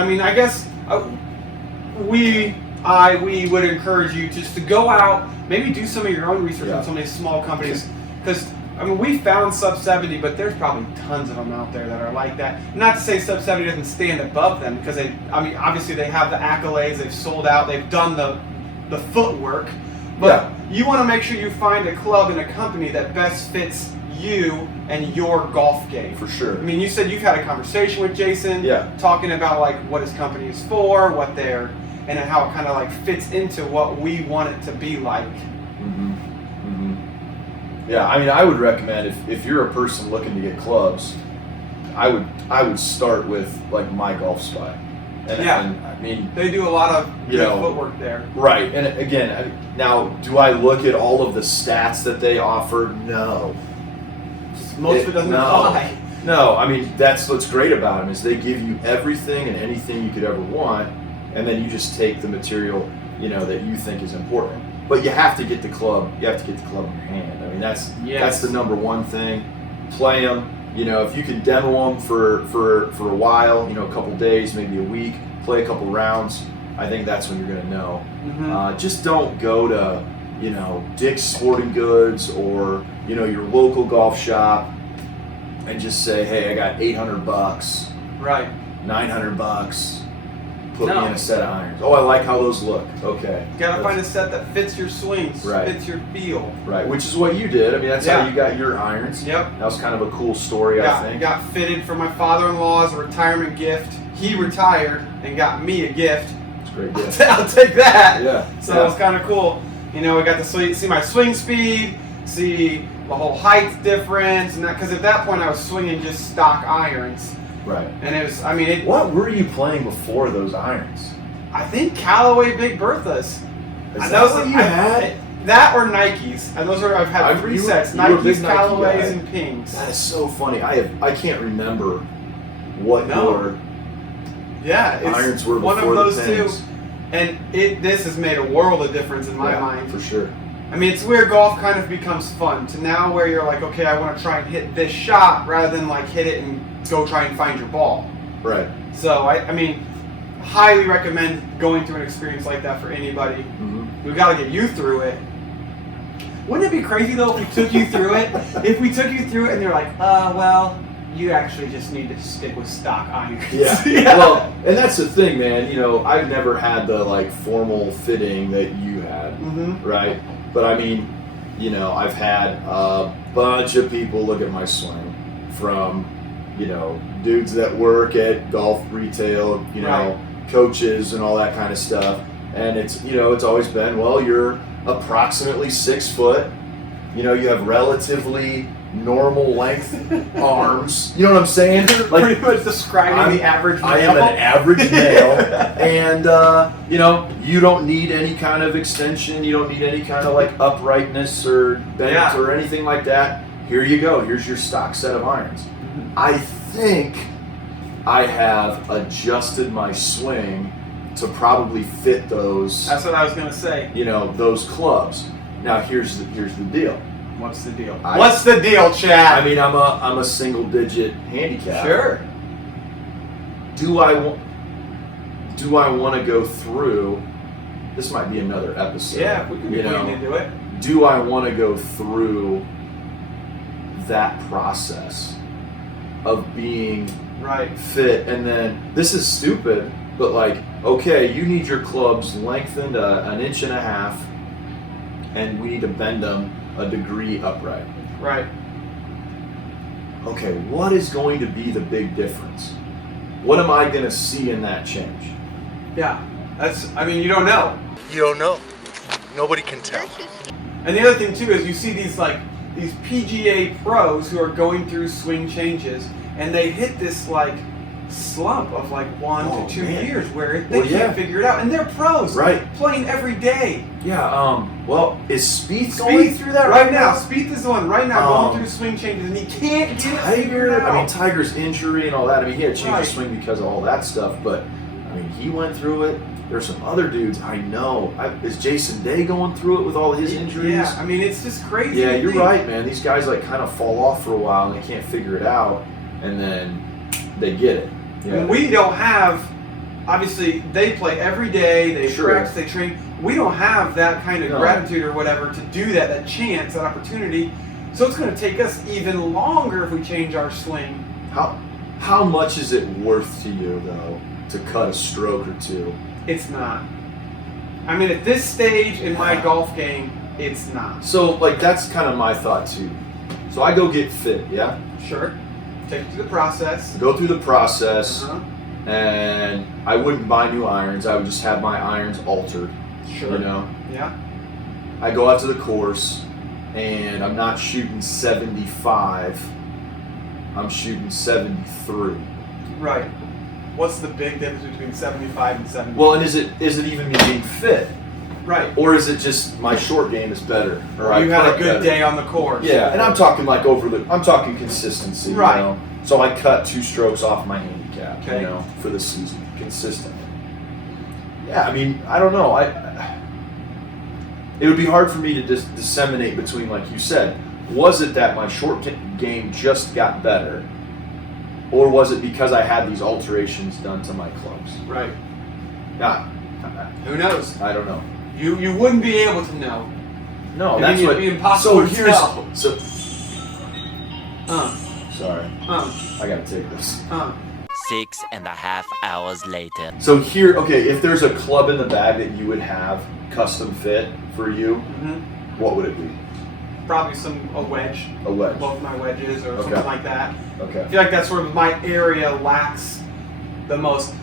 I mean, I guess we would encourage you just to go out, maybe do some of your own research on some of these small companies, because I mean, we found Sub 70, but there's probably tons of them out there that are like that. Not to say Sub 70 doesn't stand above them, because obviously they have the accolades, they've sold out, they've done the footwork, but you want to make sure you find a club and a company that best fits you and your golf game. For sure. I mean, you said you've had a conversation with Jason, talking about like what his company is for, what they're, and how it kind of like fits into what we want it to be like. Yeah, I mean, I would recommend if you're a person looking to get clubs, I would start with like My Golf Spy. And I mean, they do a lot of good footwork there. Right, and again, now do I look at all of the stats that they offer? No. Most of it doesn't apply. No, I mean, that's what's great about them is they give you everything and anything you could ever want, and then you just take the material, that you think is important. But you have to get the club. You have to get the club in your hand. I mean, that's the number one thing. Play them. If you can demo them for a while, a couple days, maybe a week, play a couple rounds. I think that's when you're going to know. Just don't go to Dick's Sporting Goods or your local golf shop and just say, hey, I got $800, right? $900. Put me in a set of irons. Oh, I like how those look. Okay. You gotta find a set that fits your swings, fits your feel. Right, which is what you did. I mean, that's how you got your irons. Yep. That was kind of a cool story, I think. Got fitted for my father-in-law as a retirement gift. He retired and got me a gift. It's a great gift. I'll take that. Yeah. So it was kind of cool. We got to see my swing speed, see the whole height difference, and because at that point I was swinging just stock irons. Right. And it was, what were you playing before those irons? I think Callaway Big Berthas. Is that what you had? That or Nikes. And those are, I've had three sets. Nikes, Callaways, and Pings. That is so funny. I can't remember what your irons were before one of those the two. Pings. And this has made a world of difference in my mind. For sure. I mean, it's where golf kind of becomes fun to now where you're like, okay, I want to try and hit this shot rather than like hit it and go try and find your ball. Right. So, I mean, highly recommend going through an experience like that for anybody. We've got to get you through it. Wouldn't it be crazy, though, if we took you through it? If we took you through it and they're like, well, you actually just need to stick with stock irons. Yeah. Well, and that's the thing, man. I've never had the like formal fitting that you had, right? But I mean, I've had a bunch of people look at my swing from, dudes that work at golf retail, coaches and all that kind of stuff. And it's, it's always been, well, you're approximately 6 foot, you have relatively normal length arms. You know what I'm saying? Like, pretty much describing the average male. I am an average male. And, you don't need any kind of extension. You don't need any kind of like uprightness or bent or anything like that. Here you go. Here's your stock set of irons. I think I have adjusted my swing to probably fit those. That's what I was going to say. Those clubs. Now here's the deal. What's the deal? What's the deal, Chad? I mean, I'm a single digit handicap. Sure. Do I want to go through? This might be another episode. Yeah, we can get into it. Do I want to go through that process of being fit? And then this is stupid, but like, okay, you need your clubs lengthened 1.5 inches, and we need to bend them a degree upright. Right. Okay, what is going to be the big difference? What am I going to see in that change? Yeah, you don't know. You don't know. Nobody can tell. And the other thing too is you see these PGA pros who are going through swing changes, and they hit this like slump of like 1 to 2 years where they can't figure it out, and they're pros, playing every day. Yeah. Well, is Spieth going through that right now? Spieth is the one right now going through swing changes, and he can't get it figured out. I mean, Tiger's injury and all that. I mean, he had to change his swing because of all that stuff, but I mean, he went through it. There's some other dudes I know. Is Jason Day going through it with all his injuries? Yeah, I mean, it's just crazy. Yeah, you're right, man. These guys like kind of fall off for a while and they can't figure it out, and then they get it. Yeah. And we don't have obviously they play every day, they Sure. practice, they train. We don't have that kind of No. gratitude or whatever to do that chance, that opportunity. So it's going to take us even longer if we change our swing. How much is it worth to you though to cut a stroke or two? It's not. I mean, at this stage in my golf game, it's not. So like that's kind of my thought too. So I go get fit, yeah. Sure. Take it through the process. Go through the process, Uh-huh. and I wouldn't buy new irons. I would just have my irons altered. Sure. You know. Yeah. I go out to the course, and I'm not shooting 75. I'm shooting 73. Right. What's the big difference between 75 and 70? Well, and is it even me being fit, right. or is it just my short game is better, or You I had a cut good better? day on the course. Yeah, and I'm talking like I'm talking consistency. Right. You know? So I cut 2 strokes off my handicap. Okay. You know, for the season, consistently. Yeah, I mean, I don't know. It would be hard for me to disseminate between, like you said, was it that my short game just got better, or was it because I had these alterations done to my clubs? Right. Yeah. Who knows? I don't know. You wouldn't be able to know. No, I that's mean, what. it'd be impossible to tell. So. Uh, Sorry, uh, I gotta take this. 6.5 hours later. So here, okay, if there's a club in the bag that you would have custom fit for you, mhm. what would it be? Probably a wedge. A wedge. Both my wedges or Okay. something like that. Okay. I feel like that's sort of my area lacks the most.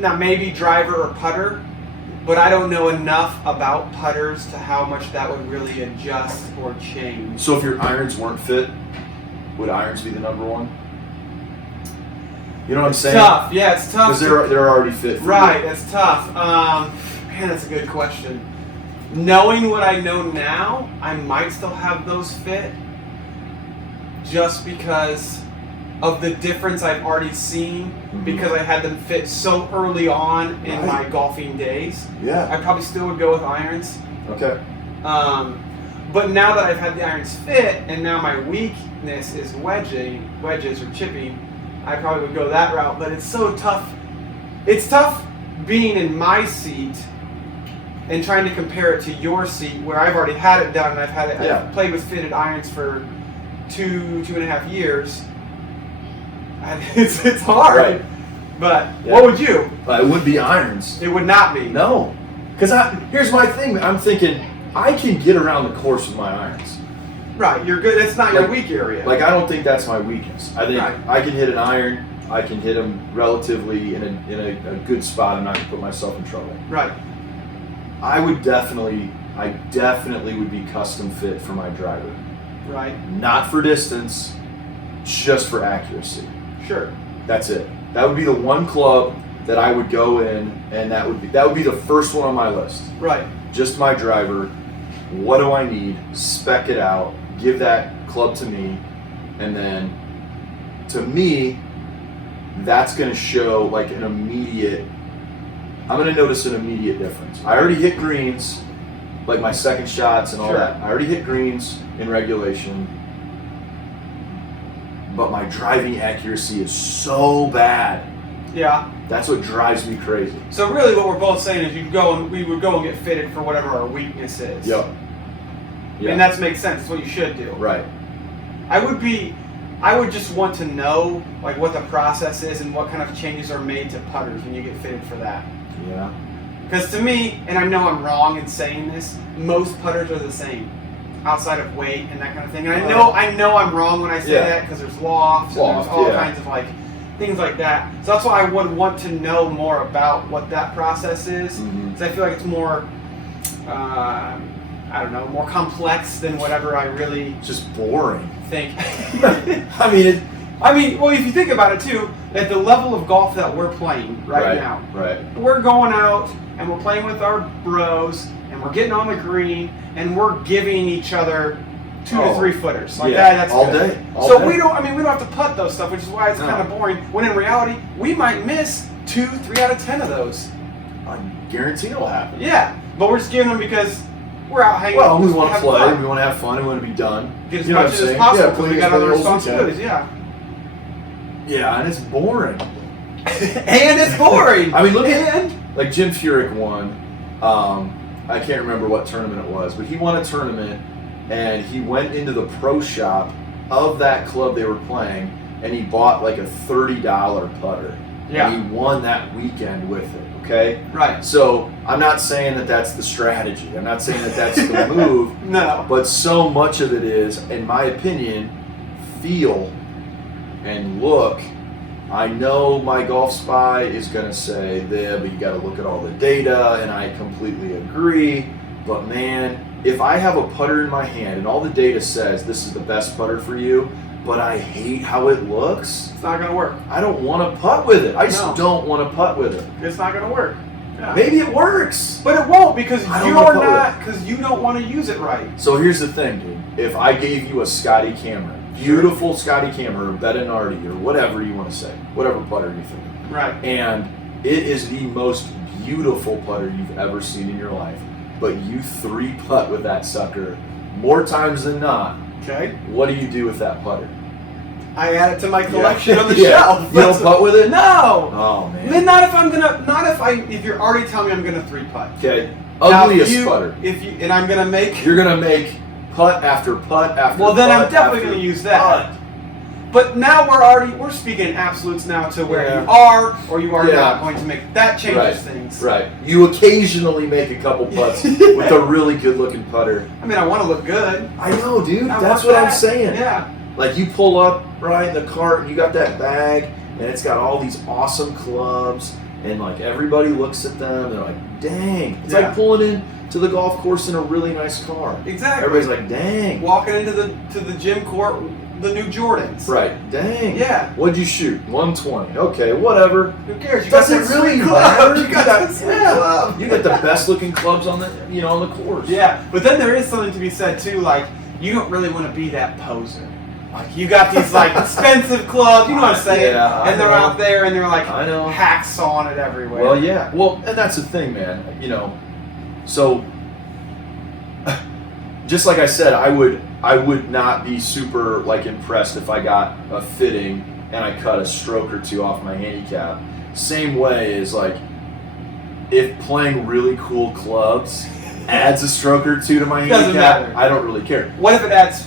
Now maybe driver or putter, but I don't know enough about putters to how much that would really adjust or change. So if your irons weren't fit, would irons be the number one? You know what I'm saying? Tough. Yeah, it's tough. Because they're already fit. For Right, you. it's tough. Man, that's a good question. Knowing what I know now, I might still have those fit just because of the difference I've already seen because I had them fit so early on in Right. my golfing days. Yeah. I probably still would go with irons. Okay. But now that I've had the irons fit and now my weakness is wedges or chipping, I probably would go that route. But it's so tough. It's tough being in my seat and trying to compare it to your seat where I've already had it done and I've played with fitted irons for 2.5 years. And it's hard. Right. But Yeah. what would you? It would be irons. It would not be. No. Because here's my thing. I'm thinking I can get around the course with my irons. Right, you're good. That's not your Like- weak area. Like I don't think that's my weakness. I think Right. I can hit an iron. I can hit them relatively in a good spot. I'm not gonna put myself in trouble. Right. I definitely would be custom fit for my driver. Right. Not for distance, just for accuracy. Sure. That's it. That would be the one club that I would go in, and that would be the first one on my list. Right. Just my driver. What do I need? Spec it out. Give that club to me, and then to me, that's going to show like an immediate. I'm going to notice an immediate difference. I already hit greens, like my second shots and all Sure. that. I already hit greens in regulation, but my driving accuracy is so bad. Yeah. That's what drives me crazy. So really, what we're both saying is we would go and get fitted for whatever our weakness is. Yep. Yeah. And that makes sense. It's what you should do. Right. I would just want to know like what the process is and what kind of changes are made to putters when you get fitted for that. Yeah. Because to me, and I know I'm wrong in saying this, most putters are the same, outside of weight and that kind of thing. And I know I'm wrong when I say Yeah. that because there's lofts and Loft, there's all yeah. kinds of like things like that. So that's why I would want to know more about what that process is. Mhm. Because I feel like it's more, I don't know, more complex than whatever I really It's just boring. think. I mean, well, if you think about it too, at the level of golf that we're playing right now, Right. we're going out and we're playing with our bros and we're getting on the green and we're giving each other 2 to 3 footers. Like yeah, that's all good. day. All So day. we don't have to putt those stuff, which is why it's No. kind of boring. When in reality, we might miss 2, 3 out of 10 of those. I guarantee it'll happen. Yeah, but we're just giving them because we're out hanging. Well, we just want to having play. fun. We want to have fun. We want to be done. Get as You know much what I'm as saying? possible Yeah, because play we as got many other holes as we can. responsibilities. Yeah. Yeah, and it's boring. And it's boring. I mean, look at like Jim Furyk won. I can't remember what tournament it was, but he won a tournament, and he went into the pro shop of that club they were playing, and he bought like a $30 putter. Yeah. And he won that weekend with it. Okay. Right. So I'm not saying that that's the strategy. I'm not saying that that's the move. No. But so much of it is, in my opinion, feel and look. I know my golf spy is going to say that, but you got to look at all the data, and I completely agree. But man, if I have a putter in my hand and all the data says this is the best putter for you, but I hate how it looks, It's not going to work. I don't want to putt with it. I just No. don't want to putt with it. It's not going to work. Yeah. Maybe it works. But it won't because I don't you're wanna putt not, because you don't want to use it right. So here's the thing, dude. If I gave you a Scotty Cameron, beautiful Scotty Cameron or Bettinardi or whatever you want to say, whatever putter you think, Right. and it is the most beautiful putter you've ever seen in your life, but you 3-putt with that sucker more times than not, Okay. what do you do with that putter? I add it to my collection on the Yeah. shelf. You don't putt with it? No. Oh, Then man. not if I'm gonna. Not if you're already telling me I'm gonna 3-putt. Okay. Now, Ugliest if you- putter. If you and I'm gonna make. You're going to make putt after putt after Well, then I'm putt definitely after gonna use that. putt. But now we're speaking in absolutes now to where Yeah. you are or you are Yeah. not going to make. That changes Right. things. Right. You occasionally make a couple putts with a really good looking putter. I mean, I want to look good. I know, dude. I That's want what I'm that. saying. Yeah. Like you pull up right in the cart, and you got that bag, and it's got all these awesome clubs, and like everybody looks at them, they're like, "Dang!" It's Yeah. like pulling in to the golf course in a really nice car. Exactly. Everybody's like, "Dang!" Walking into the gym court, the new Jordans. Right? Dang. Yeah. What'd you shoot? 120. Okay, whatever. Who cares? You Does got it that really sweet club. matter? You got that sweet club. You got the best looking clubs on the on the course. Yeah, but then there is something to be said too. Like you don't really want to be that poser. Like you got these like expensive clubs, you know what I'm saying? Yeah, I and they're know. out there and they're like I know. hacksawing it everywhere. Well, yeah. Well, and that's the thing, man. So just like I said, I would not be super like impressed if I got a fitting and I cut a stroke or two off my handicap. Same way is like if playing really cool clubs adds a stroke or two to my Doesn't handicap, matter. I don't really care. What if it adds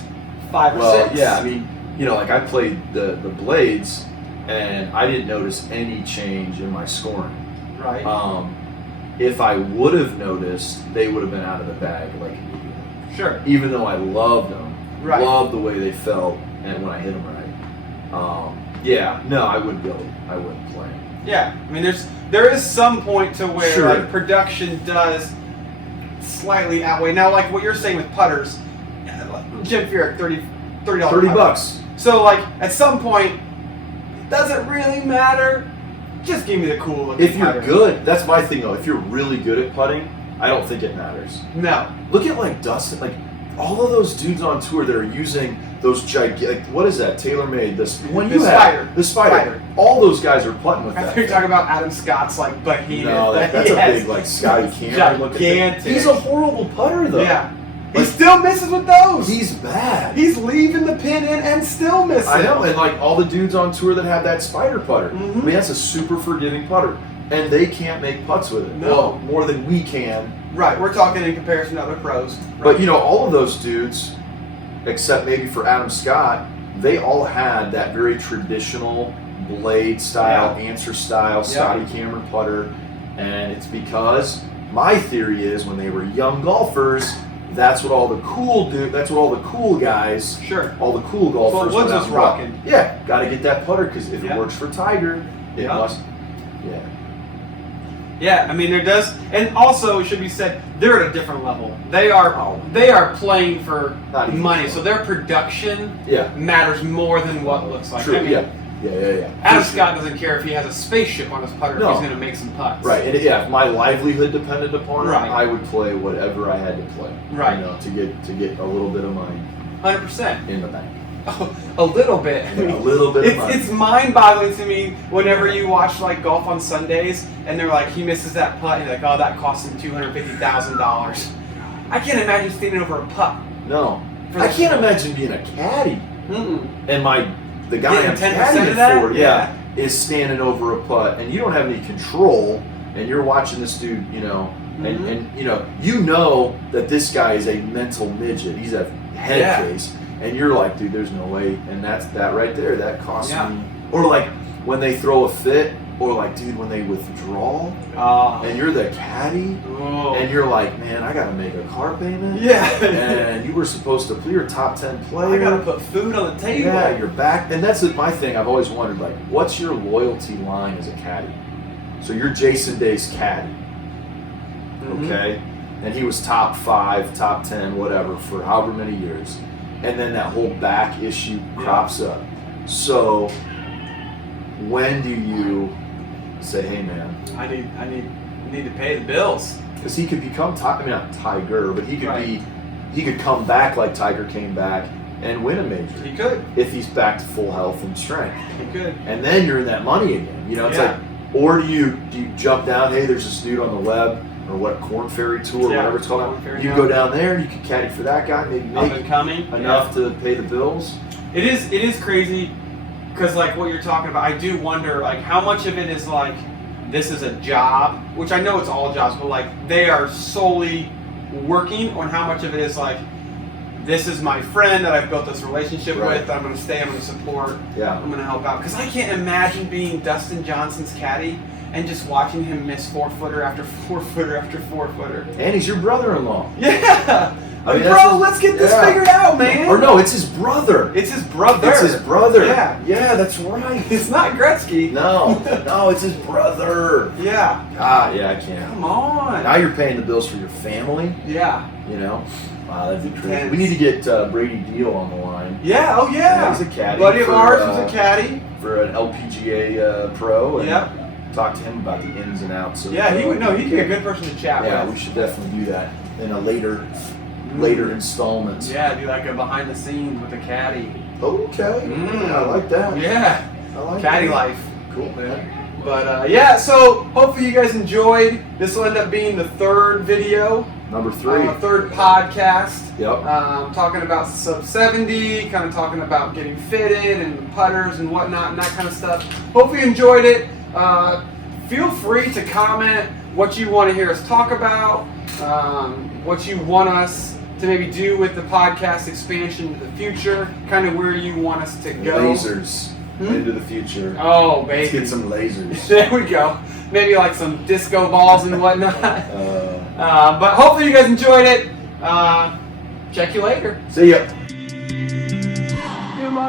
5 or Well, 6? yeah, I mean, like I played the blades and I didn't notice any change in my scoring. Right. If I would have noticed, they would have been out of the bag like immediately. Sure. Even though I loved them, Right. loved the way they felt, and when I hit them right. Yeah, no, I wouldn't go. I wouldn't play. Yeah. I mean, there is some point to where Sure. like production does slightly outweigh. Now, like what you're saying with putters, Jim Furyk, $30 $30. So like at some point, does it really matter? Just give me the cool looking If you're putter. good, that's my thing though. If you're really good at putting, I don't think it matters. No. Look at like Dustin, like all of those dudes on tour that are using those gigantic. What is that? TaylorMade. The Spider. The Spider. All those guys are putting with I that. thought you were talking about Adam Scott's like behemoth. No, that's he a has. big like Scotty Cameron looking thing. Gigantic. He's a horrible putter though. Yeah. He Like- still misses with those. He's bad. He's leaving the pin in and still missing. I know, and like all the dudes on tour that have that Spider putter. Mhm. I mean, that's a super forgiving putter, and they can't make putts with it. No. Well, more than we can. Right, we're talking in comparison to other pros. But all of those dudes, except maybe for Adam Scott, they all had that very traditional blade style, answer style, Scotty Cameron putter, and it's because my theory is when they were young golfers, that's what all the cool guys, Sure. all the cool golfers. Woods went out was and bought. rocking. Yeah, got to get that putter because if Yeah. it works for Tiger, it Yeah. must. Yeah. Yeah, I mean there does, and also it should be said they're at a different level. They are playing for Not even money, close. so their production Yeah. matters more than what it looks like. True. I mean, Yeah. Adam For sure. Scott doesn't care if he has a spaceship on his putter No. if he's going to make some putts. Right, and if my livelihood depended upon it, Right. I would play whatever I had to play. Right. To get a little bit of money 100%. in the bank. A little bit. Yeah, a little bit of money. It's mind-boggling to me whenever you watch like golf on Sundays and they're like he misses that putt and you're like, oh, that cost him $250,000. I can't imagine standing over a putt. No, For I the- can't imagine being a caddy Mm-mm. and the guy Getting I'm 10% caddying of that? for, Yeah. is standing over a putt, and you don't have any control, and you're watching this dude, and you know that this guy is a mental midget. He's a head case, and you're like, dude, there's no way. And that right there, that costs me. Or like when they throw a fit, or like, dude, when they withdraw, and you're the caddy, and you're like, man, I gotta make a car payment. Yeah. And you were supposed to be your top 10 player. I gotta put food on the table. Yeah, you're back. And that's my thing. I've always wondered, like, what's your loyalty line as a caddy? So you're Jason Day's caddy, okay? And he was top 5, top 10, whatever, for however many years. And then that whole back issue crops up. So when do you say, hey, man, I need to pay the bills? Because he could become, not Tiger, but he could he could come back like Tiger came back and win a major. He could. If he's back to full health and strength. He could. And then you're in that money again. It's like, or do you jump down, hey, there's this dude on the web, or what, Corn Ferry Tour, whatever it's called. You go down there, and you can caddy for that guy, maybe make enough to pay the bills. It is crazy, because like what you're talking about, I do wonder like how much of it is like this is a job, which I know it's all jobs, but like they are solely working, on how much of it is like, this is my friend that I've built this relationship with, I'm going to stay, I'm going to support, I'm going to help out. Because I can't imagine being Dustin Johnson's caddy and just watching him miss 4-footer after 4-footer after 4-footer. And he's your brother-in-law. Yeah! Bro, let's get this figured out, man! Or no, it's his brother. It's his brother. It's his brother. Yeah. Yeah, that's right. It's not Gretzky. No, it's his brother. Yeah. God, yeah, I can't. Come on. Now you're paying the bills for your family. Yeah. Wow, that'd be crazy. We need to get Brady Deal on the line. Yeah, oh yeah. He's a caddy. Buddy of ours was a caddy. For an LPGA pro. Yep. Talk to him about the ins and outs. He'd be a good person to chat with. Yeah, we should definitely do that in a later installment. Yeah, do like a behind the scenes with a caddy. Okay. I like that. Yeah. I like caddy that. life. Cool, man. But so hopefully you guys enjoyed. This will end up being the third video. Number 3. Third podcast. Yep. Talking about sub 70, kind of talking about getting fitted and putters and whatnot and that kind of stuff. Hope you enjoyed it. Feel free to comment what you want to hear us talk about, what you want us to maybe do with the podcast expansion in the future, kind of where you want us to go. Lasers into the future. Oh, baby. Let's get some lasers. There we go. Maybe like some disco balls and whatnot. But hopefully you guys enjoyed it. Check you later. See ya. You my